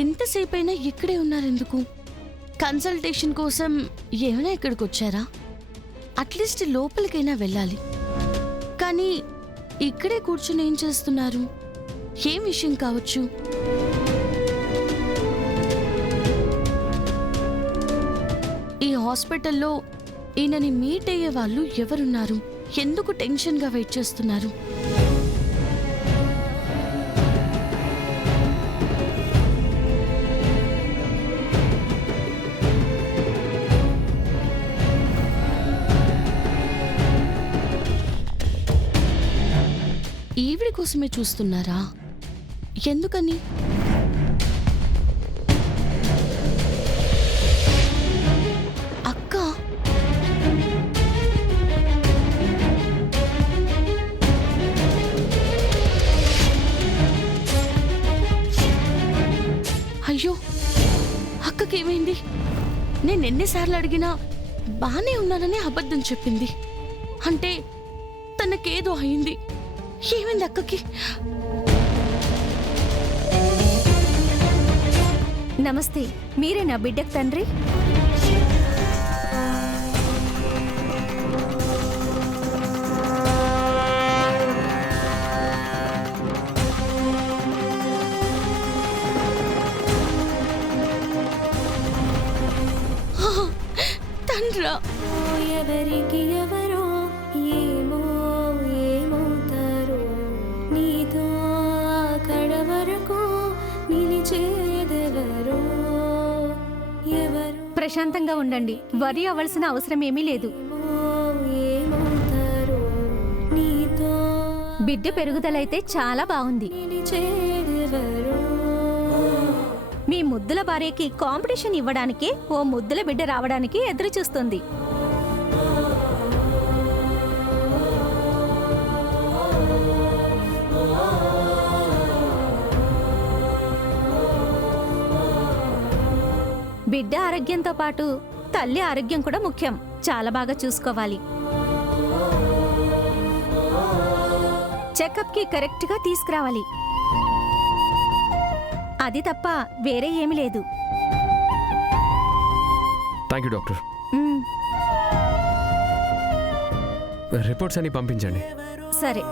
ఎంతసేపైనా ఇక్కడే ఉన్నారెందుకు? కన్సల్టేషన్ కోసం ఏమైనా ఇక్కడికి వచ్చారా? అట్లీస్ట్ లోపలికైనా వెళ్ళాలి. కానీ ఇక్కడే కూర్చుని ఏం చేస్తున్నారు? ఏం విషయం కావచ్చు? ఈ హాస్పిటల్లో ఈయనని మీట్ అయ్యే వాళ్ళు ఎవరున్నారు? ఎందుకు టెన్షన్గా వెయిట్ చేస్తున్నారు? ఈవిడి కోసమే చూస్తున్నారా? ఎందుకని? అక్క, అయ్యో, అక్కకేమైంది? నేను ఎన్నిసార్లు అడిగినా బానే ఉన్నానని అబద్ధం చెప్పింది. అంటే తనకేదో అయింది. ఏమైంది అక్కకి? నమస్తే, మీరే నా బిడ్డకు తండ్రి? తండ్రా? ఎవరికి ఎవరో ఏమో ఏమవుతారో, నీతో అక్కడ వరకు నిలిచేదెవరో ఎవరు. ప్రశాంతంగా ఉండండి, వరి అవ్వాల్సిన అవసరం ఏమీ లేదు. ఏమవుతారో నీతో. బిడ్డ పెరుగుదలైతే చాలా బాగుంది. నిలిచేదెవరో. మీ ముద్దుల భార్యకి కాంపిటీషన్ ఇవ్వడానికే ఓ ముద్దుల బిడ్డ రావడానికి ఎదురు చూస్తుంది. బిడ్డ ఆరోగ్యంతో పాటు తల్లి ఆరోగ్యం కూడా ముఖ్యం. చాలా బాగా చూసుకోవాలి. చెకప్కి కరెక్ట్గా తీసుకురావాలి. అది తప్ప వేరే ఏమీ లేదు. Thank you doctor. రిపోర్ట్స్ అన్ని పంపించండి. సరే.